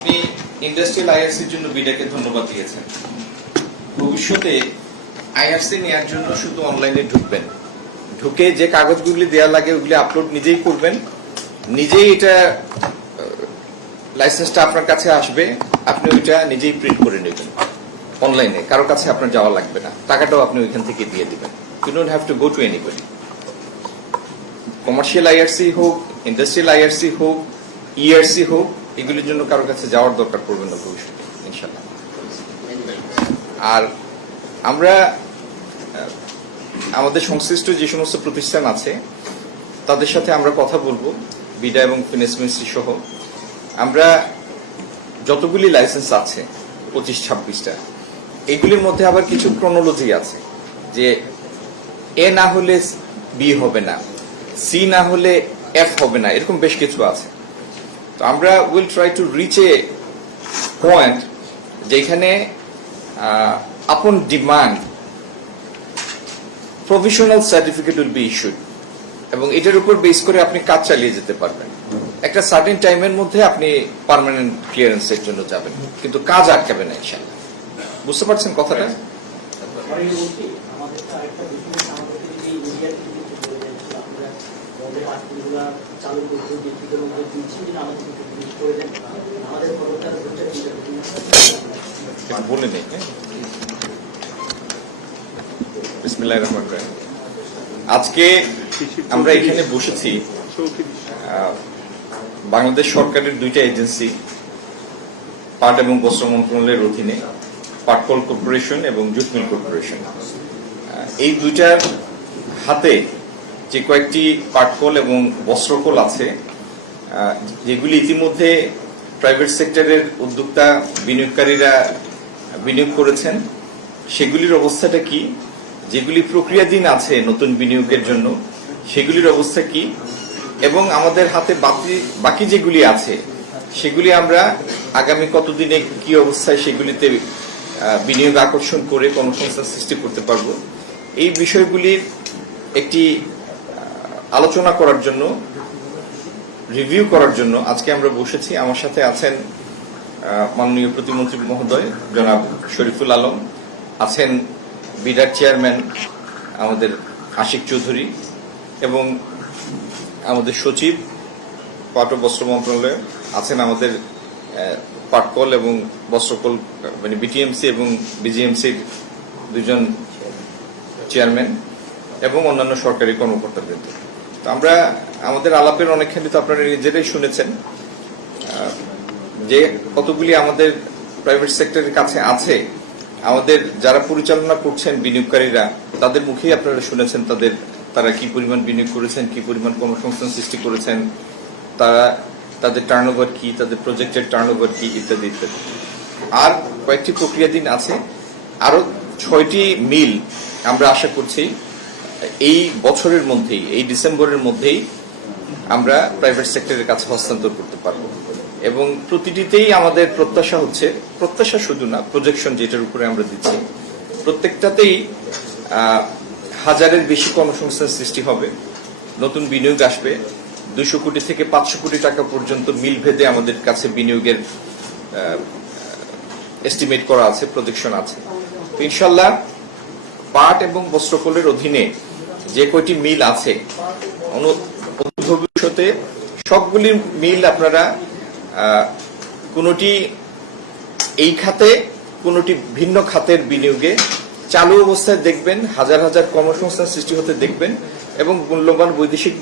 আপনি ইন্ডাস্ট্রিয়াল আইআরসির জন্য বিডাকে ধন্যবাদ দিয়েছেন। ভবিষ্যতে আইআরসি নেওয়ার জন্য শুধু অনলাইনে ঢুকবেন, ঢুকে যে কাগজগুলি দেওয়া লাগে ওগুলি আপলোড নিজেই করবেন, নিজেই এটা লাইসেন্সটা আপনার কাছে আসবে, আপনি ওইটা নিজেই প্রিন্ট করে নেবেন অনলাইনে, কারো কাছে আপনার যাওয়া লাগবে না, টাকাটাও আপনি ওইখান থেকে দিয়ে দিবেন। You don't have to go to anybody. Commercial IRC হোক, ইন্ডাস্ট্রিয়াল আইআরসি হোক, ইআরসি হোক, এগুলির জন্য কারোর কাছে যাওয়ার দরকার পড়বে না ভবিষ্যতে ইনশাল্লাহ। আর আমরা আমাদের সংশ্লিষ্ট যে সমস্ত প্রতিষ্ঠান আছে তাদের সাথে আমরা কথা বলবো, বিডা এবং ফিনান্স মিনিস্ট্রি সহ। আমরা যতগুলি লাইসেন্স আছে 25-26টা, এগুলির মধ্যে আবার কিছু ক্রোনোলজি আছে, যে এ না হলে বি হবে না, সি না হলে এফ হবে না, এরকম বেশ কিছু আছে। তো আমরা will try to reach A point যেখানে আপন demand provisional certificate will be issued, এবং এটার উপর বেস করে আপনি কাজ চালিয়ে যেতে পারবেন। একটা সার্টেন টাইমের মধ্যে আপনি পার্মানেন্ট ক্লিয়ারেন্সের জন্য যাবেন, কিন্তু কাজ আটকাবে না ইনশাআল্লাহ। বুঝতে পারছেন কথাটা? বলে নেই। বিসমিল্লাহির রহমানির রহিম। আজকে আমরা এখানে বসেছি বাংলাদেশ সরকারের দুইটা এজেন্সি, পাট এবং বস্ত্র মন্ত্রণালয়ের অধীনে পাটকল কর্পোরেশন এবং জুট মিল কর্পোরেশন। এই দুইটার হাতে যে কয়েকটি পাটকল এবং বস্ত্রকল আছে, যেগুলি ইতিমধ্যে প্রাইভেট সেক্টরের উদ্যোক্তা বিনিয়োগকারীরা বিনিয়োগ করেছেন, সেগুলির অবস্থাটা কি, যেগুলি প্রক্রিয়াধীন আছে নতুন বিনিয়োগের জন্য সেগুলির অবস্থা কি, এবং আমাদের হাতে বাকি যেগুলি আছে সেগুলি আমরা আগামী কতদিনে কি অবস্থায় সেগুলিতে বিনিয়োগ আকর্ষণ করে কর্মসংস্থান সৃষ্টি করতে পারবো, এই বিষয়গুলির একটি আলোচনা করার জন্য, রিভিউ করার জন্য আজকে আমরা বসেছি। আমার সাথে আছেন মাননীয় প্রতিমন্ত্রী মহোদয় জনাব শরীফুল আলম, আছেন বিডার চেয়ারম্যান আমাদের আশিক চৌধুরী, এবং আমাদের সচিব পাট ও বস্ত্র মন্ত্রণালয় আছেন, আমাদের পাটকল এবং বস্ত্রকল মানে বিটিএমসি এবং বিজিএমসির দুজন চেয়ারম্যান এবং অন্যান্য সরকারি কর্মকর্তাবৃন্দ। তো আমরা আমাদের আলাপের অনেকখানি তো আপনারা নিজেরাই শুনেছেন যে কতগুলি আমাদের প্রাইভেট সেক্টরের কাছে আছে। আমাদের যারা পরিচালনা করছেন বিনিয়োগকারীরা, তাদের মুখেই আপনারা শুনেছেন তারা কি পরিমাণ বিনিয়োগ করেছেন, কি পরিমাণ কর্মসংস্থান সৃষ্টি করেছেন, তাদের টার্নওভার কি, তাদের প্রজেক্টের টার্নওভার কি, ইত্যাদি ইত্যাদি। আর কয়েকটি প্রক্রিয়াধীন আছে, আরো 6টি মিল আমরা আশা করছি এই বছরের মধ্যেই, এই ডিসেম্বরের মধ্যেই আমরা প্রাইভেট সেক্টরের কাছে হস্তান্তর করতে পারবো। এবং প্রতিটিতেই আমাদের প্রত্যাশা হচ্ছে, প্রত্যাশা শুধু না, প্রজেকশন যেটার উপরে আমরা দিচ্ছি, প্রত্যেকটাতেই 1000-এর বেশি কর্মসংস্থান সৃষ্টি হবে, নতুন বিনিয়োগ আসবে। 200 কোটি থেকে 500 কোটি টাকা পর্যন্ত মিল ভেদে আমাদের কাছে বিনিয়োগের এস্টিমেট করা আছে, প্রজেকশন আছে। তো ইনশাল্লাহ পাট এবং বস্ত্রকলের অধীনে যে কয়টি মিল আছে, ভবিষ্যতে সবগুলি মিল আপনারা কোনটি এই খাতে, কোনটি ভিন্ন খাতের বিনিয়োগে চালু অবস্থায় দেখবেন, হাজার হাজার কর্মসংস্থান সৃষ্টি হতে দেখবেন, এবং মূল্যবান বৈদেশিক